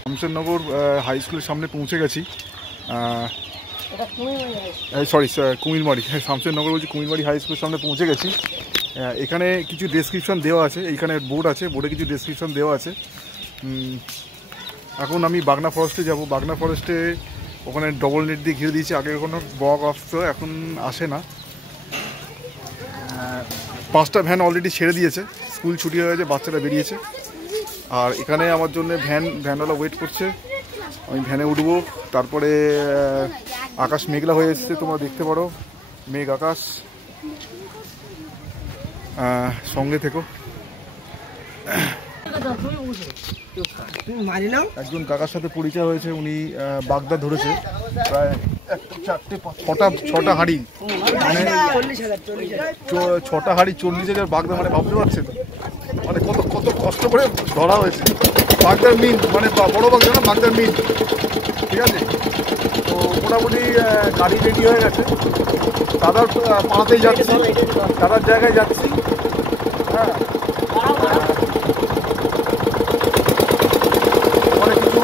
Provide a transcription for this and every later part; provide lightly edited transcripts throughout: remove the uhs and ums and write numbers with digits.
Shamshernagar high স্কুলের সামনে পৌঁছে গেছি। সরি কুমিরমারি, শামশেরনগর বলছি, কুমিরমারি হাই স্কুলের সামনে পৌঁছে গেছি। এখানে কিছু ডেসক্রিপশন দেওয়া আছে, এইখানে বোর্ড আছে, বোর্ডে কিছু ডেসক্রিপশন দেওয়া আছে। এখন আমি বাগনা ফরেস্টে যাব। বাগনা ফরেস্টে ওখানে ডবল নেট দিয়ে ঘিরে দিয়েছে। আগে কোনো বক আসতো, এখন আসে না। 5টা ভ্যান অলরেডি ছেড়ে দিয়েছে, স্কুল ছুটি হয়ে গেছে, বাচ্চারা বেরিয়েছে। আর এখানে আমার জন্য ভ্যানওয়ালা ওয়েট করছে। আমি ভ্যানে উঠবো। তারপরে আকাশ মেঘলা হয়ে এসছে, তোমরা দেখতে পারো, মেঘ আকাশ। সঙ্গে থেকো। একজন কাকার সাথে পরিচয় হয়েছে, উনি বাগদা ধরেছে প্রায় 6টা হাঁড়ি, মানে 6টা হাঁড়ি 40,000 বাগদা, মানে ভাবতে পারছেন মানে কত কত কষ্ট করে ধরা হয়েছে। বাগদার মিন, মানে বড় বাগদা না, বাগদার মিন, ঠিক আছে। তো মোটামুটি গাড়ি রেডি হয়ে গেছে, দাদার পাড়াতেই যাচ্ছি, দাদার জায়গায় যাচ্ছি। হ্যাঁ, অনেক কিছু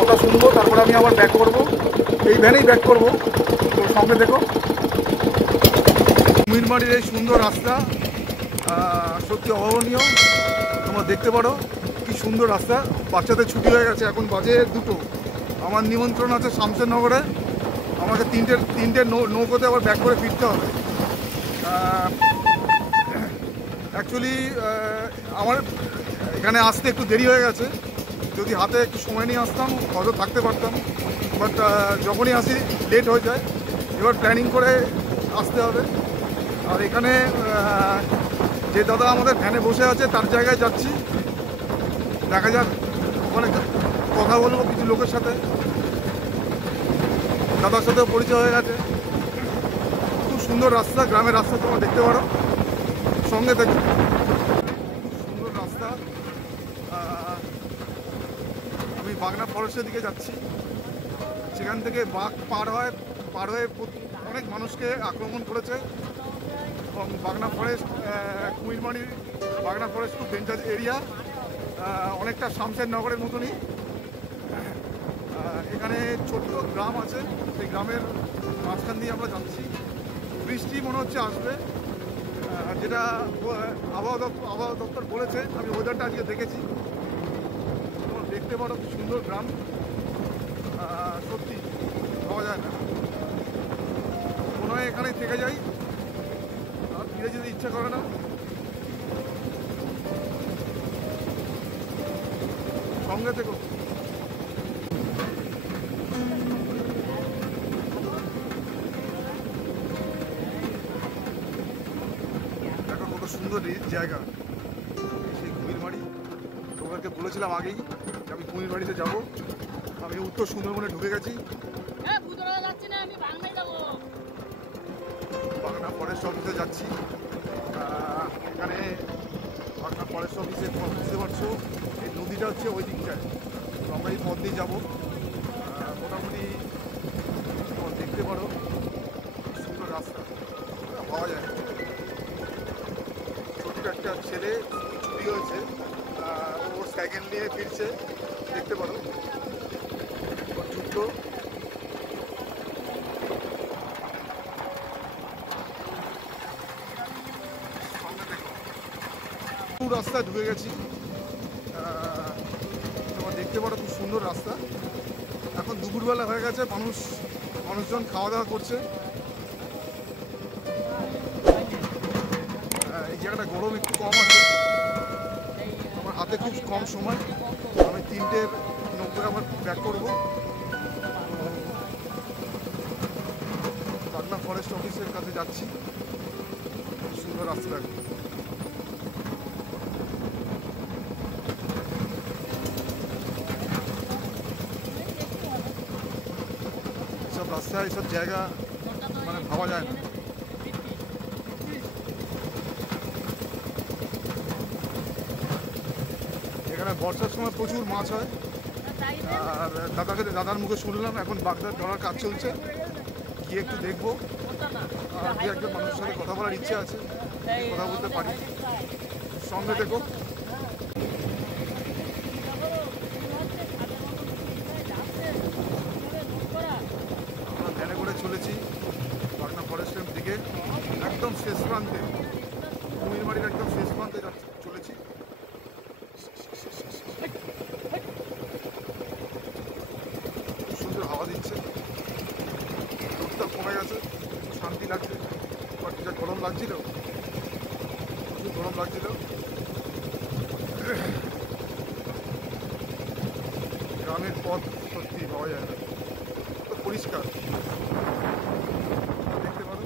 কথা শুনবো, তারপরে আমি আবার ব্যাক করবো, এই ভ্যানেই ব্যাক করবো। তো সঙ্গে দেখো। কুমিরমারির এই সুন্দর রাস্তা সত্যি অভাবনীয়, তোমরা দেখতে পারো কি সুন্দর রাস্তা। বাচ্চাদের ছুটি হয়ে গেছে, এখন বাজে 2টো। আমার নিমন্ত্রণ আছে শামশেরনগরে, আমাকে তিনটে নৌকোতে আবার ব্যাক করে ফিরতে হবে। অ্যাকচুয়ালি আমার এখানে আসতে একটু দেরি হয়ে গেছে, যদি হাতে একটু সময় নিয়ে আসতাম হয়তো থাকতে পারতাম, বাট যখনই আসি লেট হয়ে যায়। এবার প্ল্যানিং করে আসতে হবে। আর এখানে যে দাদা আমাদের ভ্যানে বসে আছে তার জায়গায় যাচ্ছি, দেখা যাক। ওখানে কথা বলবো কিছু লোকের সাথে, দাদার সাথেও পরিচয় হয়ে গেছে। খুব সুন্দর রাস্তা, গ্রামের রাস্তা, তোমরা দেখতে পারো, সঙ্গে দেখো। খুব সুন্দর রাস্তা। আমি বাগনা ফরেস্টের দিকে যাচ্ছি। সেখান থেকে বাঘ পার হয়ে অনেক মানুষকে আক্রমণ করেছে। এবং বাগনা ফরেস্ট, কুমিরমারির বাগনা ফরেস্ট খুব ডেঞ্জার এরিয়া, অনেকটা শামশেরনগরের মতনই। এখানে ছোট্ট গ্রাম আছে, সেই গ্রামের মাঝখান দিয়ে আমরা যাচ্ছি। বৃষ্টি মনে হচ্ছে আসবে, যেটা আবহাওয়া দপ্তর বলেছে। আমি ওয়েদারটা আজকে দেখেছি, তোমরা দেখতে পারো কি সুন্দর গ্রাম, সত্যি পাওয়া যায় না। মনে হয় এখানেই থেকে যাই, আর ফিরে যেতে ইচ্ছা করে না। সঙ্গে থেকো। দেখো কত সুন্দর জায়গা সেই কুমিরমারি। তোমাদেরকে বলেছিলাম আগেই যে আমি কুমিরমারিতে যাবো। আমি উত্তর সুন্দরবনে ঢুকে গেছি। বাগনা ফরেস্ট অফিসে যাচ্ছি। এখানে বাগনা ফরেস্ট অফিসে বুঝতে পারছো এই নদীটা হচ্ছে ওই দিকটায়, তো আমরা এই পথ দিয়ে যাবো। মোটামুটি দেখতে পারো সুন্দর রাস্তা, পাওয়া যায়। ছোট্ট একটা ছেলে ছুটি হয়েছে, ও সাইকেল নিয়ে ফিরছে, দেখতে পারো জুতো। রাস্তায় ঢুকে গেছি, তোমরা দেখতে পারো খুব সুন্দর রাস্তা। এখন দুপুরবেলা হয়ে গেছে, মানুষজন খাওয়া দাওয়া করছে। এই জায়গাটা গরম একটু কম আছে, আমার হাতে খুব কম সময়। আমি 3টে নৌকোয় আবার ব্যাক করবো। বাগনা ফরেস্ট অফিসের কাছে যাচ্ছি। সুন্দর রাস্তা দেখো। এসব রাস্তা, এইসব জায়গা মানে ভাবা যায় না। এখানে বর্ষার সময় প্রচুর মাছ হয়। আর দাদার মুখে শুনলাম এখন বাগদার ধরার কাজ চলছে, গিয়ে একটু দেখবো। আর দু একজন মানুষের সাথে কথা বলার ইচ্ছে আছে, কথা বলতে পারি। সঙ্গে দেখো। একদম শেষ প্রান্তে, কুমিরমারির একদম শেষ প্রান্তে চলেছি। খুব সুন্দর হাওয়া দিচ্ছে, রোদটা কমে গেছে, শান্তি লাগছে। বাট যা গরম লাগছিল, প্রচুর গরম লাগছিল। গ্রামের পথ সত্যি পাওয়া যায় না, তো পরিষ্কার দেখতে পারো।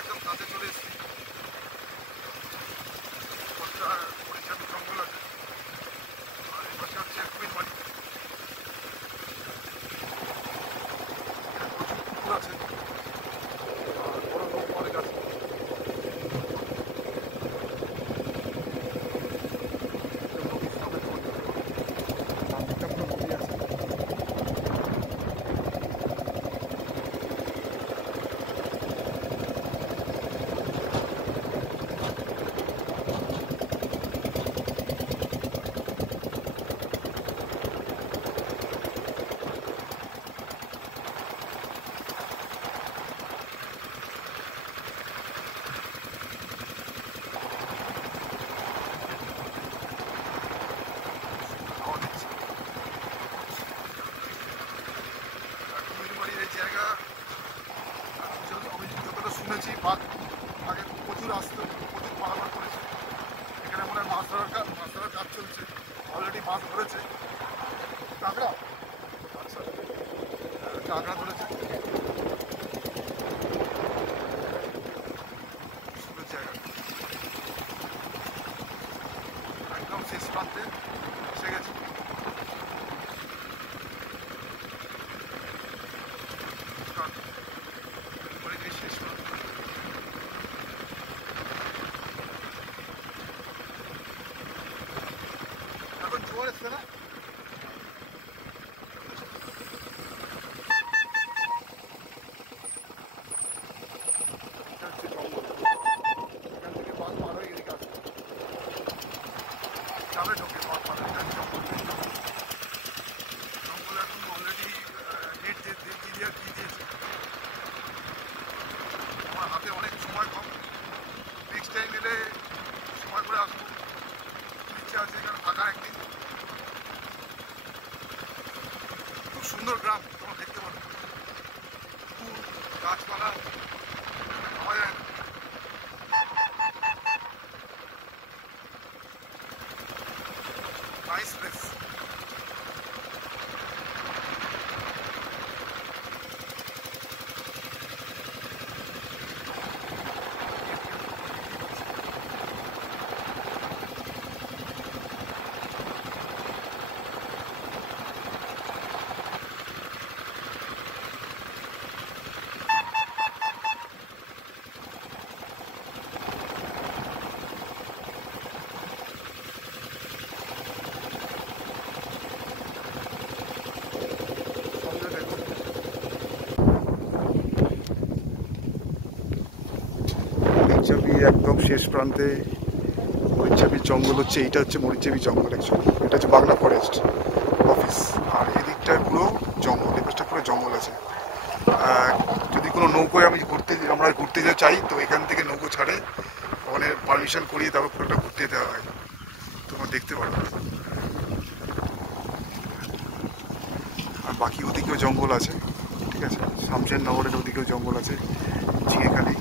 একদম কাছে চলে এসেছি। পরিষ্কার জঙ্গল আছে, আর এই পাশে হচ্ছে কুমিরমারি। প্রচুর পুকুর আছে আর বড় নৌকো অনেক আছে। নদী আছে। জায়গা আমি যতটা শুনেছি, বাঘ আগে প্রচুর আসতো, প্রচুর পারাবার করেছে এখানে। মনে হয় মাছ ধরার কাজ চলছে, অলরেডি মাছ ধরেছে। কাঁকড়া, আচ্ছা, কাঁকড়া ধরেছে। সুন্দর জায়গা, একদম শেষ প্রান্তে এসে গেছি। শেষ প্রান্ত, এখন জোয়ার এসছে না? এখান থেকে বাস পার হয়ে এদিকে আসবে, যাবে ঢোকে বাস পার হয়ে যাচ্ছে। জঙ্গল এখন অলরেডি নেট দিয়ে দিয়েছে। আমার হাতে অনেক সময় কম, নেক্সট টাইম এলে সময় করে আসবো। ইচ্ছা আছে এখানে থাকার একদিন। খুব সুন্দর গ্রাম, তোমরা দেখতে পারো, ফুল গাছপালা পাওয়া যায় না। Nice place. মরিচাপির একদম শেষ প্রান্তে মরিচাপির জঙ্গল হচ্ছে, এইটা হচ্ছে মরিচাপির জঙ্গল অ্যাকচুয়ালি। এটা হচ্ছে বাংলা ফরেস্ট অফিস। আর এদিকটায় পুরো জঙ্গল, এপাশটা পুরো জঙ্গল আছে। যদি কোনো নৌকোয় আমরা ঘুরতে যেতে চাই তো এখান থেকে নৌকো ছাড়ে, ওখানে পারমিশন করিয়ে তারপর পুরোটা ঘুরতে যেতে হয়। তোমরা দেখতে পারো। আর বাকি ওদিকেও জঙ্গল আছে, ঠিক আছে। শামশেরনগরের ওদিকেও জঙ্গল আছে, ঝিঙেখালি।